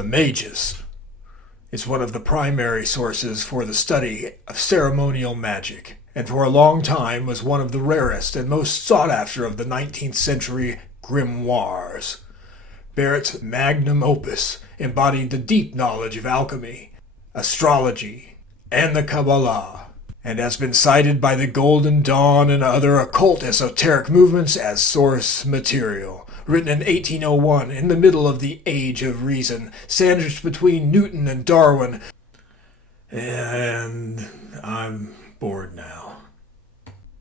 The Magus is one of the primary sources for the study of ceremonial magic, and for a long time was one of the rarest and most sought after of the 19th century grimoires. Barrett's magnum opus embodied the deep knowledge of alchemy, astrology, and the Kabbalah, and has been cited by the Golden Dawn and other occult esoteric movements as source material. Written in 1801, in the middle of the Age of Reason, sandwiched between Newton and Darwin. And I'm bored now.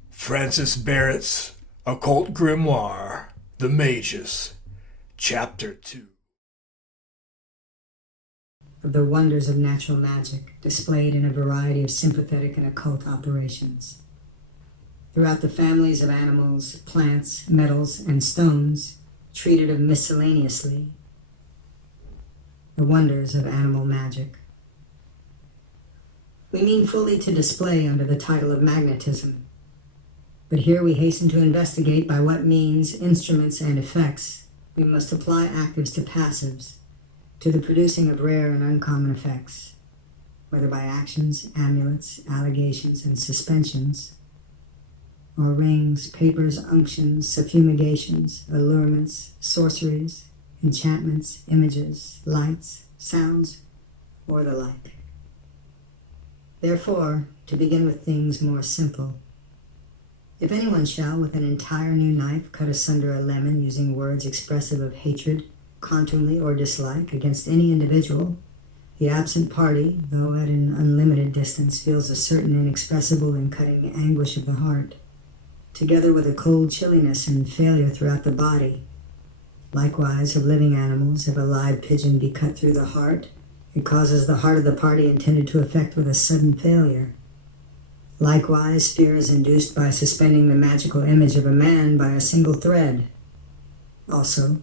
Francis Barrett's Occult Grimoire, The Magus, Chapter 2. Of the wonders of natural magic displayed in a variety of sympathetic and occult operations. Throughout the families of animals, plants, metals, and stones, treated of miscellaneously, the wonders of animal magic. We mean fully to display under the title of magnetism, but here we hasten to investigate by what means, instruments, and effects we must apply actives to passives, to the producing of rare and uncommon effects, whether by actions, amulets, allegations, and suspensions, or rings, papers, unctions, suffumigations, allurements, sorceries, enchantments, images, lights, sounds, or the like. Therefore, to begin with things more simple, if anyone shall with an entire new knife cut asunder a lemon using words expressive of hatred, contumely, or dislike against any individual, the absent party, though at an unlimited distance, feels a certain inexpressible and cutting anguish of the heart, together with a cold chilliness and failure throughout the body. Likewise of living animals, if a live pigeon be cut through the heart, it causes the heart of the party intended to effect with a sudden failure. Likewise, fear is induced by suspending the magical image of a man by a single thread. Also,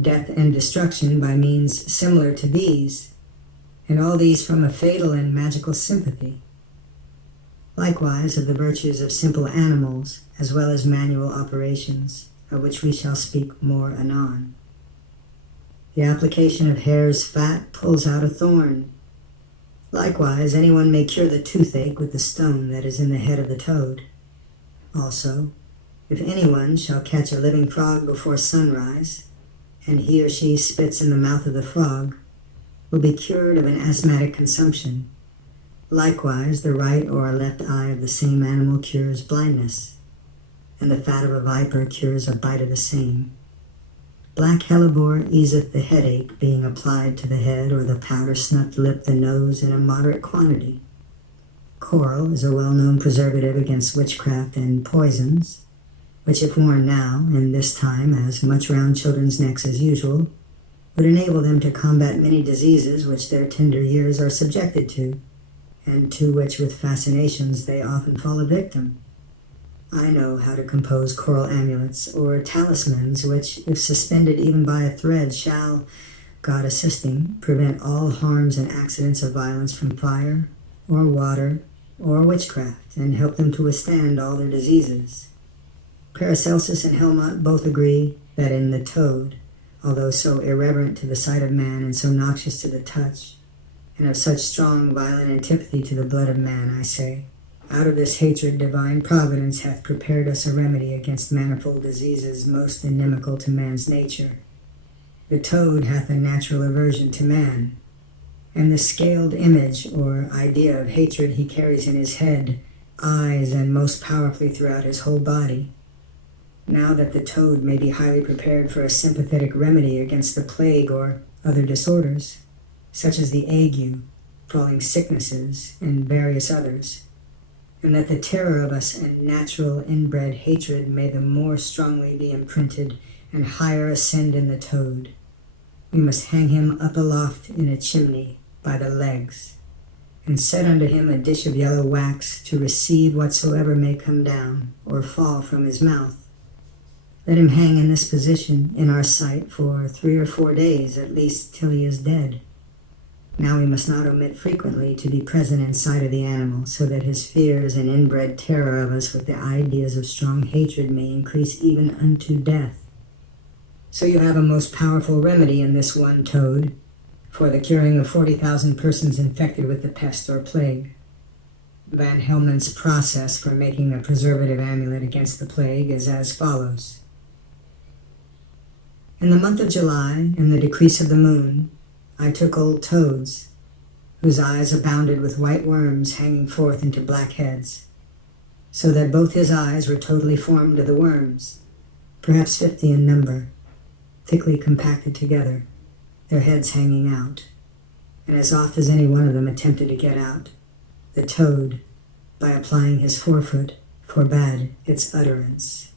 death and destruction by means similar to these, and all these from a fatal and magical sympathy. Likewise of the virtues of simple animals, as well as manual operations, of which we shall speak more anon. The application of hare's fat pulls out a thorn. Likewise, anyone may cure the toothache with the stone that is in the head of the toad. Also, if anyone shall catch a living frog before sunrise, and he or she spits in the mouth of the frog, will be cured of an asthmatic consumption. Likewise, the right or left eye of the same animal cures blindness, and the fat of a viper cures a bite of the same. Black hellebore easeth the headache, being applied to the head, or the powder snuffed lip the nose in a moderate quantity. Coral is a well-known preservative against witchcraft and poisons, which if worn now, in this time, as much round children's necks as usual, would enable them to combat many diseases which their tender years are subjected to, and to which with fascinations they often fall a victim. I know how to compose coral amulets, or talismans, which, if suspended even by a thread, shall, God assisting, prevent all harms and accidents of violence from fire, or water, or witchcraft, and help them to withstand all their diseases. Paracelsus and Helmont both agree that in the toad, although so irreverent to the sight of man and so noxious to the touch, and of such strong violent antipathy to the blood of man, I say, out of this hatred divine providence hath prepared us a remedy against manifold diseases most inimical to man's nature. The toad hath a natural aversion to man, and the scaled image or idea of hatred he carries in his head, eyes, and most powerfully throughout his whole body. Now that the toad may be highly prepared for a sympathetic remedy against the plague or other disorders, such as the ague, falling sicknesses, and various others, and that the terror of us and natural inbred hatred may the more strongly be imprinted and higher ascend in the toad, we must hang him up aloft in a chimney by the legs, and set unto him a dish of yellow wax to receive whatsoever may come down or fall from his mouth. Let him hang in this position in our sight for 3 or 4 days at least till he is dead. Now we must not omit frequently to be present in sight of the animal, so that his fears and inbred terror of us with the ideas of strong hatred may increase even unto death. So you have a most powerful remedy in this one toad, for the curing of 40,000 persons infected with the pest or plague. Van Helmont's process for making a preservative amulet against the plague is as follows. In the month of July, in the decrease of the moon, I took old toads, whose eyes abounded with white worms hanging forth into black heads, so that both his eyes were totally formed of the worms, perhaps 50 in number, thickly compacted together, their heads hanging out, and as oft as any one of them attempted to get out, the toad, by applying his forefoot, forbade its utterance.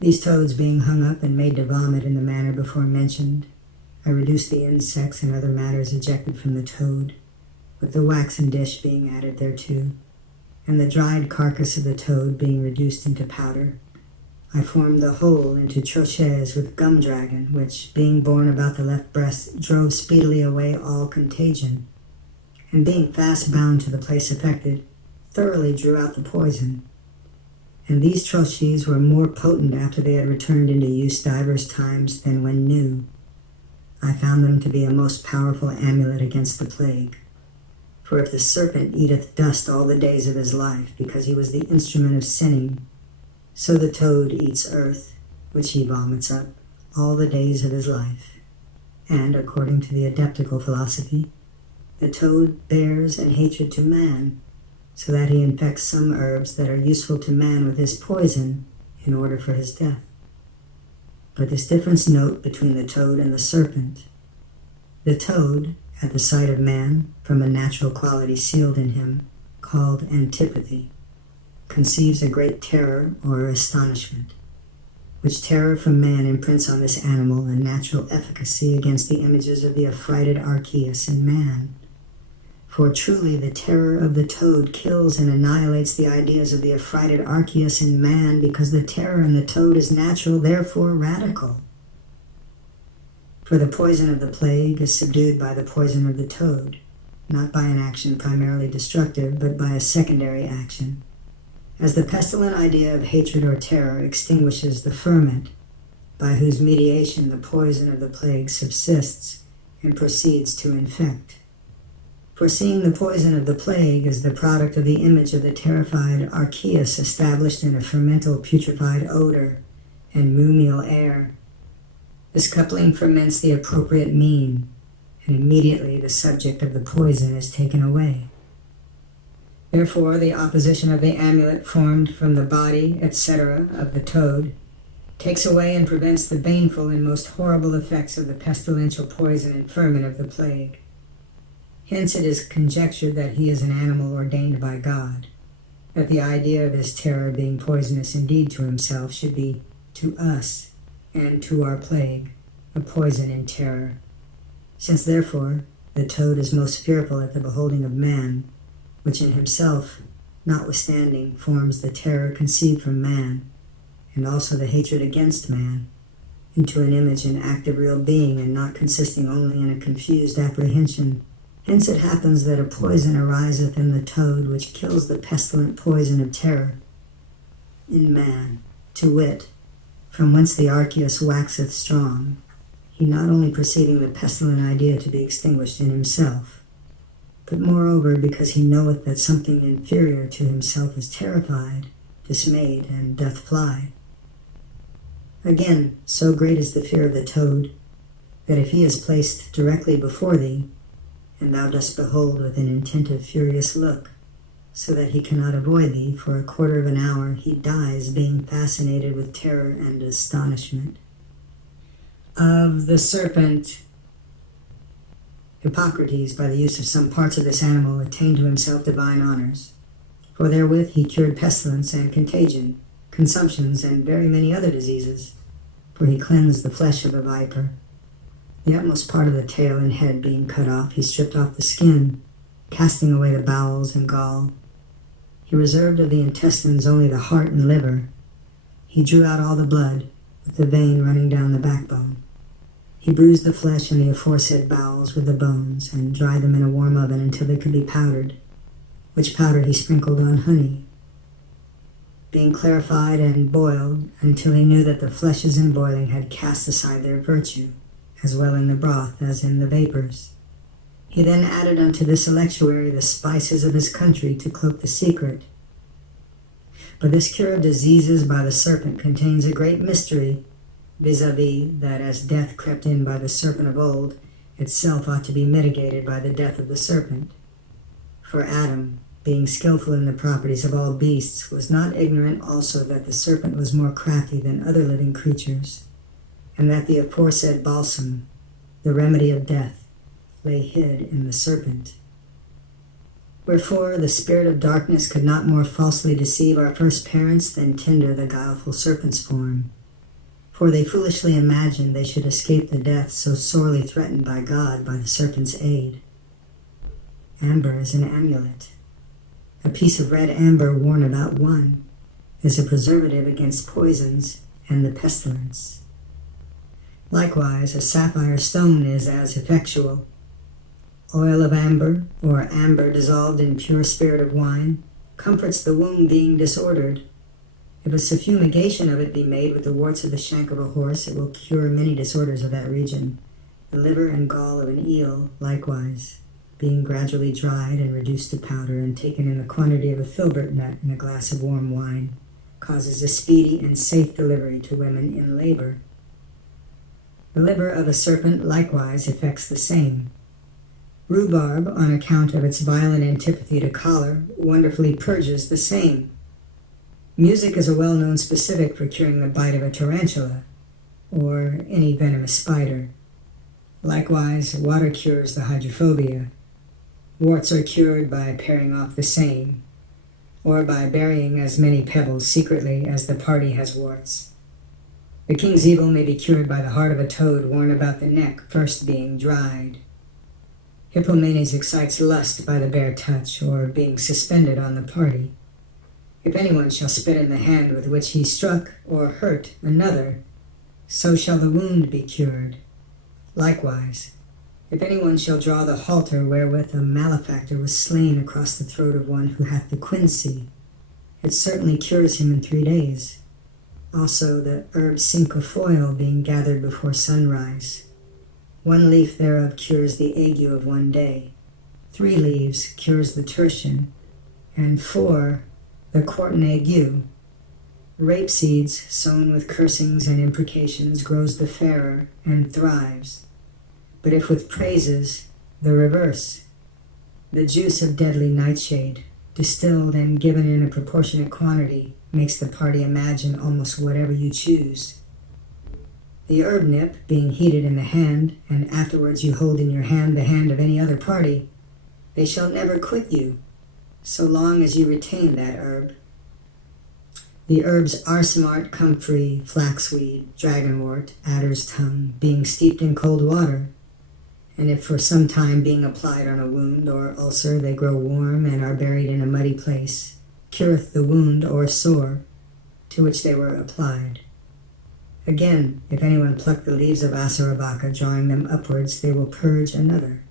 These toads being hung up and made to vomit in the manner before mentioned, I reduced the insects and other matters ejected from the toad, with the waxen dish being added thereto, and the dried carcass of the toad being reduced into powder. I formed the whole into trochets with gum dragon, which, being borne about the left breast, drove speedily away all contagion, and being fast bound to the place affected, thoroughly drew out the poison. And these troches were more potent after they had returned into use divers times than when new. I found them to be a most powerful amulet against the plague. For if the serpent eateth dust all the days of his life, because he was the instrument of sinning, so the toad eats earth, which he vomits up, all the days of his life. And, according to the adeptical philosophy, the toad bears an hatred to man, so that he infects some herbs that are useful to man with his poison in order for his death. But this difference note between the toad and the serpent. The toad, at the sight of man, from a natural quality sealed in him, called antipathy, conceives a great terror or astonishment, which terror from man imprints on this animal a natural efficacy against the images of the affrighted Archeus in man. For truly the terror of the toad kills and annihilates the ideas of the affrighted Archeus in man, because the terror in the toad is natural, therefore radical. For the poison of the plague is subdued by the poison of the toad, not by an action primarily destructive, but by a secondary action. As the pestilent idea of hatred or terror extinguishes the ferment, by whose mediation the poison of the plague subsists and proceeds to infect. For seeing the poison of the plague is the product of the image of the terrified Archeus established in a fermental putrefied odor and mumial air, this coupling ferments the appropriate mean, and immediately the subject of the poison is taken away. Therefore, the opposition of the amulet formed from the body, etc., of the toad takes away and prevents the baneful and most horrible effects of the pestilential poison and ferment of the plague. Hence it is conjectured that he is an animal ordained by God, that the idea of his terror being poisonous indeed to himself should be to us and to our plague a poison in terror. Since therefore the toad is most fearful at the beholding of man, which in himself, notwithstanding, forms the terror conceived from man, and also the hatred against man, into an image and active real being, and not consisting only in a confused apprehension. Hence it happens that a poison ariseth in the toad, which kills the pestilent poison of terror in man, to wit, from whence the Archeus waxeth strong, he not only perceiving the pestilent idea to be extinguished in himself, but moreover because he knoweth that something inferior to himself is terrified, dismayed, and doth fly. Again, so great is the fear of the toad, that if he is placed directly before thee, and thou dost behold with an intentive furious look, so that he cannot avoid thee, for a quarter of an hour he dies, being fascinated with terror and astonishment. Of the serpent, Hippocrates, by the use of some parts of this animal, attained to himself divine honors, for therewith he cured pestilence and contagion, consumptions, and very many other diseases, for he cleansed the flesh of a viper. The utmost part of the tail and head being cut off, he stripped off the skin, casting away the bowels and gall. He reserved of the intestines only the heart and liver. He drew out all the blood, with the vein running down the backbone. He bruised the flesh and the aforesaid bowels with the bones, and dried them in a warm oven until they could be powdered, which powder he sprinkled on honey, being clarified and boiled until he knew that the fleshes in boiling had cast aside their virtue, as well in the broth as in the vapors. He then added unto this electuary the spices of his country to cloak the secret. But this cure of diseases by the serpent contains a great mystery, vis-a-vis that as death crept in by the serpent of old, itself ought to be mitigated by the death of the serpent. For Adam, being skillful in the properties of all beasts, was not ignorant also that the serpent was more crafty than other living creatures, and that the aforesaid balsam, the remedy of death, lay hid in the serpent. Wherefore the spirit of darkness could not more falsely deceive our first parents than Tinder the guileful serpent's form. For they foolishly imagined they should escape the death so sorely threatened by God by the serpent's aid. Amber is an amulet. A piece of red amber worn about one is a preservative against poisons and the pestilence. Likewise, a sapphire stone is as effectual. Oil of amber, or amber dissolved in pure spirit of wine, comforts the wound being disordered. If a suffumigation of it be made with the warts of the shank of a horse, it will cure many disorders of that region. The liver and gall of an eel, likewise, being gradually dried and reduced to powder and taken in the quantity of a filbert nut in a glass of warm wine, causes a speedy and safe delivery to women in labor. The liver of a serpent likewise effects the same. Rhubarb, on account of its violent antipathy to choler, wonderfully purges the same. Music is a well-known specific for curing the bite of a tarantula, or any venomous spider. Likewise, water cures the hydrophobia. Warts are cured by paring off the same, or by burying as many pebbles secretly as the party has warts. The king's evil may be cured by the heart of a toad worn about the neck, first being dried. Hippomenes excites lust by the bare touch, or being suspended on the party. If anyone shall spit in the hand with which he struck or hurt another, so shall the wound be cured. Likewise, if anyone shall draw the halter wherewith a malefactor was slain across the throat of one who hath the quinsy, it certainly cures him in 3 days. Also the herb cinquefoil being gathered before sunrise. 1 leaf thereof cures the ague of 1 day. 3 leaves cures the tertian, and 4 the quartan ague. Rape seeds sown with cursings and imprecations grows the fairer and thrives. But if with praises, the reverse. The juice of deadly nightshade, distilled and given in a proportionate quantity, makes the party imagine almost whatever you choose. The herb nip, being heated in the hand, and afterwards you hold in your hand the hand of any other party, they shall never quit you, so long as you retain that herb. The herbs arsamart, comfrey, flaxweed, dragonwort, adder's tongue, being steeped in cold water, and if for some time being applied on a wound or ulcer they grow warm and are buried in a muddy place, cureth the wound or sore to which they were applied. Again, if anyone pluck the leaves of Asarabaka, drawing them upwards, they will purge another,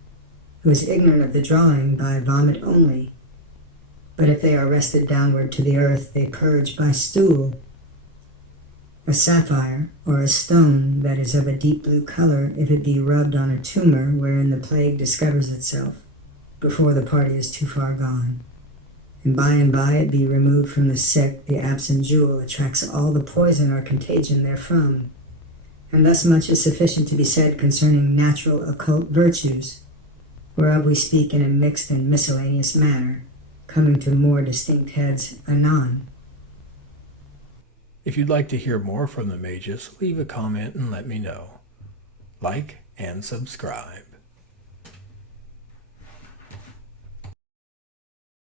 who is ignorant of the drawing, by vomit only. But if they are rested downward to the earth, they purge by stool. A sapphire, or a stone that is of a deep blue color, if it be rubbed on a tumor wherein the plague discovers itself, before the party is too far gone, and by it be removed from the sick, the absent jewel attracts all the poison or contagion therefrom. And thus much is sufficient to be said concerning natural occult virtues, whereof we speak in a mixed and miscellaneous manner, coming to more distinct heads anon. If you'd like to hear more from the Magus, leave a comment and let me know. Like and subscribe.